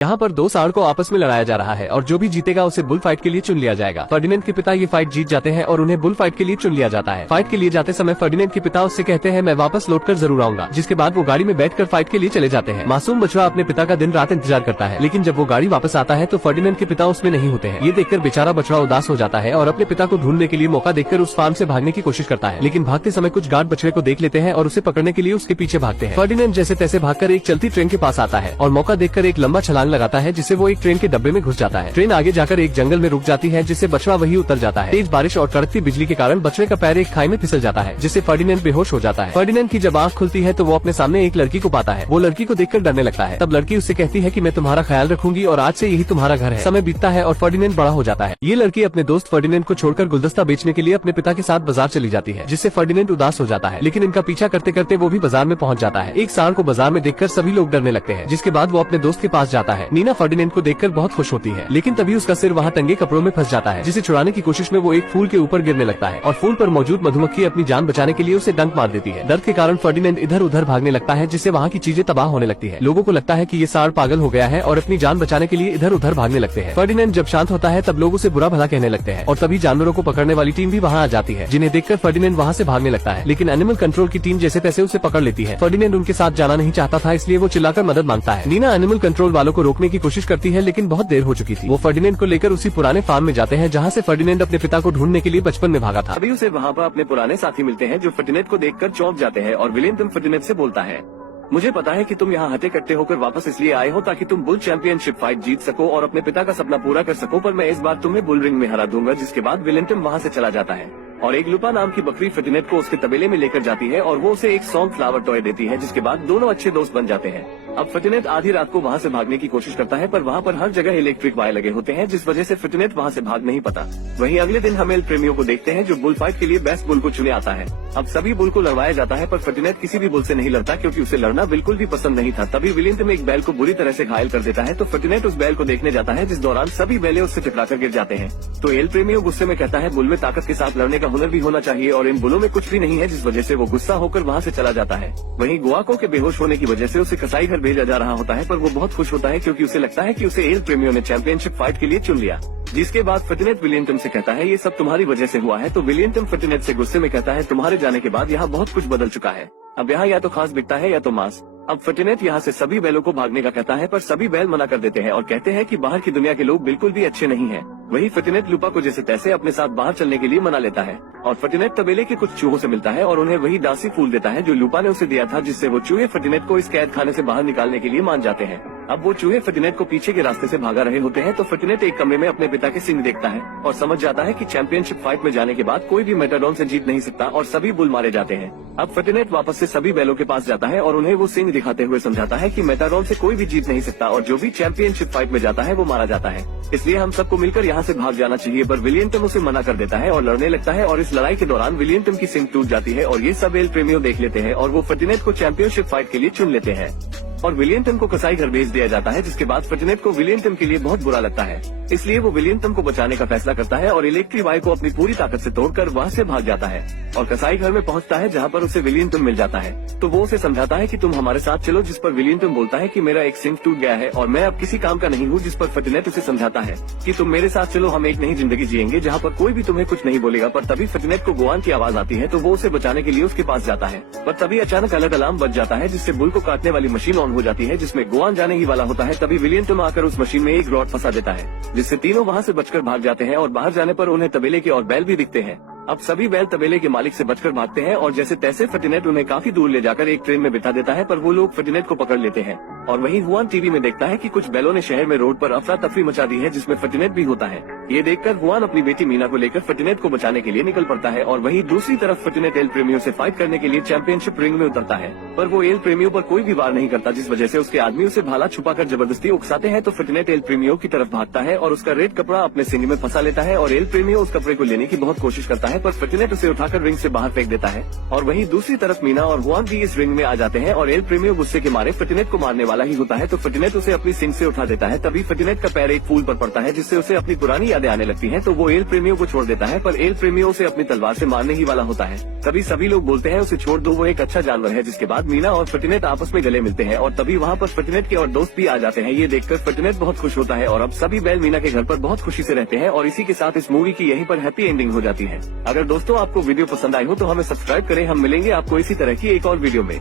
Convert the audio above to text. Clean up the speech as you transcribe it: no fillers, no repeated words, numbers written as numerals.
यहाँ पर दो सांड को आपस में लड़ाया जा रहा है और जो भी जीतेगा उसे बुल फाइट के लिए चुन लिया जाएगा। फर्डिनेंड के पिता ये फाइट जीत जाते हैं और उन्हें बुल फाइट के लिए चुन लिया जाता है। फाइट के लिए जाते समय फर्डिनेंड के पिता उससे कहते हैं मैं वापस लौटकर जरूर आऊंगा, जिसके बाद वो गाड़ी में बैठकर फाइट के लिए चले जाते हैं। मासूम बछड़ा अपने पिता का दिन रात इंतजार करता है, लेकिन जब वो गाड़ी वापस आता है तो फर्डिनेंड के पिता उसमें नहीं होते हैं। ये देखकर बेचारा बछड़ा उदास हो जाता है और अपने पिता को ढूंढने के लिए मौका देखकर उस फार्म से भागने की कोशिश करता है, लेकिन भागते समय कुछ गार्ड बछड़े को देख लेते हैं और उसे पकड़ने के लिए उसके पीछे भागते हैं। फर्डिनेंड जैसे तैसे भागकर एक चलती ट्रेन के पास आता है और मौका देखकर एक लंबा छलांग लगाता है, जिससे वो एक ट्रेन के डब्बे में घुस जाता है। ट्रेन आगे जाकर एक जंगल में रुक जाती है, जिससे बछड़ा वही उतर जाता है। तेज बारिश और कड़कती बिजली के कारण बछड़े का पैर एक खाई में फिसल जाता है, जिससे फर्डिनेंड बेहोश हो जाता है। फर्डिनेंड की जब आंख खुलती है तो वो अपने सामने एक लड़की को पाता है। वो लड़की को देखकर डरने लगता है। तब लड़की उससे कहती है कि मैं तुम्हारा ख्याल रखूंगी और आज से यही तुम्हारा घर है। समय बीतता है और फर्डिनेंड बड़ा हो जाता है। ये लड़की अपने दोस्त फर्डिनेंड को छोड़कर गुलदस्ता बेचने के लिए अपने पिता के साथ बाजार चली जाती है, जिससे फर्डिनेंड उदास हो जाता है, लेकिन इनका पीछा करते करते वो भी बाजार में पहुंच जाता है। एक सांड को बाजार में देखकर सभी लोग डरने लगते हैं, जिसके बाद वो अपने दोस्त के पास जाता है। नीना फर्डिनेंड को देखकर बहुत खुश होती है, लेकिन तभी उसका सिर वहाँ टंगे कपड़ों में फंस जाता है, जिसे छुड़ाने की कोशिश में वो एक फूल के ऊपर गिरने लगता है और फूल पर मौजूद मधुमक्खी अपनी जान बचाने के लिए उसे डंक मार देती है। दर्द के कारण फर्डिनेंड इधर उधर भागने लगता है, जिससे वहाँ की चीजें तबाह होने लगती है। लोगों को लगता है कि ये सांड पागल हो गया है और अपनी जान बचाने के लिए इधर उधर भागने लगते हैं। फर्डिनेंड जब शांत होता है तब लोग उसे बुरा भला कहने लगते हैं और तभी जानवरों को पकड़ने वाली टीम भी वहाँ आ जाती है, जिन्हें देखकर फर्डिनेंड वहाँ से भागने लगता है, लेकिन एनिमल कंट्रोल की टीम जैसे तैसे उसे पकड़ लेती है। फर्डिनेंड उनके साथ जाना नहीं चाहता था, इसलिए वो चिल्लाकर मदद मांगता है। नीना एनिमल कंट्रोल वालों को रोकने की कोशिश करती है, लेकिन बहुत देर हो चुकी थी। वो फर्डिनेंड को लेकर उसी पुराने फार्म में जाते हैं जहाँ से फर्डिनेंड अपने पिता को ढूंढने के लिए बचपन में भागा था। अभी उसे वहाँ पर अपने पुराने साथी मिलते हैं जो फर्डिनेंड को देखकर चौंक जाते हैं और विलियम फर्डिनेंड से बोलता है, मुझे पता है कि तुम यहाँ हटे कट्टे होकर वापस इसलिए आए हो ताकि तुम बुल चैंपियनशिप फाइट जीत सको और अपने पिता का सपना पूरा कर सको, पर मैं इस बार तुम्हें बुल रिंग में हरा दूंगा। जिसके बाद विलियम वहाँ से चला जाता है और एक लुपा नाम की बकरी फर्डिनेंड को उसके तबेले में लेकर जाती है और वो उसे एक सॉन्ग फ्लावर टॉय देती है, जिसके बाद दोनों अच्छे दोस्त बन जाते हैं। अब फर्डिनेंड आधी रात को वहाँ से भागने की कोशिश करता है, पर वहाँ पर हर जगह इलेक्ट्रिक वायर लगे होते हैं, जिस वजह से फर्डिनेंड वहाँ से भाग नहीं पाता। वहीं अगले दिन हम एल प्रेमियों को देखते हैं जो बुल फाइट के लिए बेस्ट बुल को चुने आता है। अब सभी बुल को लड़वाया जाता है, पर फर्डिनेंड किसी भी बुल से नहीं लड़ता क्योंकि उसे लड़ना बिल्कुल भी पसंद नहीं था। तभी विलियम एक बैल को बुरी तरह से घायल कर देता है, तो फर्डिनेंड उस बैल को देखने जाता है, जिस दौरान सभी बैले उससे टकराकर गिर जाते हैं। तो एल प्रेमियो गुस्से में कहता है बुल में ताकत के साथ लड़ने का हुनर भी होना चाहिए और इन बुलों में कुछ भी नहीं है, जिस वजह से वो गुस्सा होकर वहाँ से चला जाता है। वहीं गुआको के बेहोश होने की वजह से उसे कसाई घर भेजा जा रहा होता है, पर वो बहुत खुश होता है क्योंकि उसे लगता है कि उसे एल प्रेमियो ने चैंपियनशिप फाइट के लिए चुन लिया। जिसके बाद फर्डिनेंड विलियम से कहता है ये सब तुम्हारी वजह से हुआ है, तो विलियम फर्डिनेंड से गुस्से में कहता है तुम्हारे जाने के बाद यहाँ बहुत कुछ बदल चुका है। अब यहाँ या तो खास बिकता है या तो मांस। अब फर्डिनेंड यहाँ से सभी बैलों को भागने का कहता है, पर सभी बैल मना कर देते हैं और कहते हैं कि बाहर की दुनिया के लोग बिल्कुल भी अच्छे नहीं हैं। वही फर्डिनेंड लुपा को जैसे तैसे अपने साथ बाहर चलने के लिए मना लेता है और फर्डिनेंड तबेले के कुछ चूहों से मिलता है और उन्हें वही डांसी फूल देता है जो लुपा ने उसे दिया था, जिससे वो चूहे फर्डिनेंड को इस कैद खाने से बाहर निकालने के लिए मान जाते हैं। अब वो चूहे फर्डिनेंड को पीछे के रास्ते से भागा रहे होते हैं, तो फर्डिनेंड एक कमरे में अपने पिता के सिंग देखता है और समझ जाता है कि चैंपियनशिप फाइट में जाने के बाद कोई भी मेटाडॉन से जीत नहीं सकता और सभी बुल मारे जाते हैं। अब फर्डिनेंड वापस से सभी बैलों के पास जाता है और उन्हें वो सिंग दिखाते हुए समझाता है कि मेटाडॉन से कोई भी जीत नहीं सकता और जो भी चैंपियनशिप फाइट में जाता है वो मारा जाता है, इसलिए हम सबको मिलकर यहाँ से भाग जाना चाहिए। पर विलियम उसे मना कर देता है और लड़ने लगता है और इस लड़ाई के दौरान विलियम की सिंग टूट जाती है और ये सब एल प्रेमियो देख लेते हैं और वो फर्डिनेंड को चैंपियनशिप फाइट के लिए चुन लेते हैं और विलियम को कसाई घर भेज दिया जाता है। जिसके बाद फर्डिनेंड को विलियम के लिए बहुत बुरा लगता है, इसलिए वो विलियम को बचाने का फैसला करता है और इलेक्ट्रिक वायर को अपनी पूरी ताकत से तोड़कर वहाँ से भाग जाता है और कसाई घर में पहुँचता है, जहाँ पर उसे विलियम मिल जाता है। तो वो उसे समझाता है कि तुम हमारे साथ चलो, जिस पर विलियम बोलता है कि मेरा एक सिंग टूट गया है और मैं अब किसी काम का नहीं हूँ, जिस पर फर्डिनेंड उसे समझाता है कि तुम मेरे साथ चलो, हम एक नई जिंदगी जिएंगे जहाँ पर कोई भी तुम्हें कुछ नहीं बोलेगा। पर तभी फर्डिनेंड को गुआन की आवाज आती है, तो वो उसे बचाने के लिए उसके पास जाता है, पर तभी अचानक अलग अलार्म बज जाता है, जिससे बुल को काटने वाली मशीन ऑन हो जाती है, जिसमें गुआन जाने ही वाला होता है। तभी विलियम आकर उस मशीन में एक रॉड फंसा देता है, जिससे तीनों वहाँ से बचकर भाग जाते हैं और बाहर जाने पर उन्हें तबेले के और बैल भी दिखते हैं। अब सभी बैल तबेले के मालिक से बचकर भागते हैं और जैसे तैसे फर्डिनेंड उन्हें काफी दूर ले जाकर एक ट्रेन में बिठा देता है, पर वो लोग फर्डिनेंड को पकड़ लेते हैं और वहीं हुआन टीवी में देखता है कि कुछ बैलों ने शहर में रोड पर अफरा तफरी मचा दी है, जिसमें फर्डिनेंड भी होता है। ये देखकर हुआन अपनी बेटी मीना को लेकर फर्डिनेंड को बचाने के लिए निकल पड़ता है और वहीं दूसरी तरफ फर्डिनेंड एल प्रेमियो से फाइट करने के लिए चैंपियनशिप रिंग में उतरता है, पर वो एल प्रेमियो पर कोई भी वार नहीं करता, जिस वजह से उसके आदमी उसे भाला छुपाकर जबरदस्ती उकसाते हैं। तो फर्डिनेंड एल प्रेमियो की तरफ भागता है और उसका रेड कपड़ा अपने सिंग में फंसा लेता है और एल प्रेमियो उस कपड़े को लेने की बहुत कोशिश करता है, है पर फर्टिनेट उसे उठाकर रिंग से बाहर फेंक देता है। और वहीं दूसरी तरफ मीना और हुआंग भी इस रिंग में आ जाते हैं और एल प्रेमियो गुस्से के मारे फर्टिनेट को मारने वाला ही होता है तो फर्टिनेट उसे अपनी सिंग से उठा देता है। तभी फर्टिनेट का पैर एक फूल पर पड़ता है जिससे उसे अपनी पुरानी यादें आने लगती हैं तो वो एल प्रेमियो को छोड़ देता है पर एल प्रेमियो उसे अपनी तलवार से मारने ही वाला होता है। तभी सभी लोग बोलते हैं उसे छोड़ दो, वो एक अच्छा जानवर है। जिसके बाद मीना और फर्टिनेट आपस में गले मिलते हैं और तभी वहाँ पर फर्टिनेट के और दोस्त भी आ जाते हैं। ये देखकर फर्टिनेट बहुत खुश होता है और अब सभी बैल मीना के घर पर बहुत खुशी से रहते हैं और इसी के साथ इस मूवी की यहीं पर हैप्पी एंडिंग हो जाती है। अगर दोस्तों आपको वीडियो पसंद आई हो तो हमें सब्सक्राइब करें। हम मिलेंगे आपको इसी तरह की एक और वीडियो में।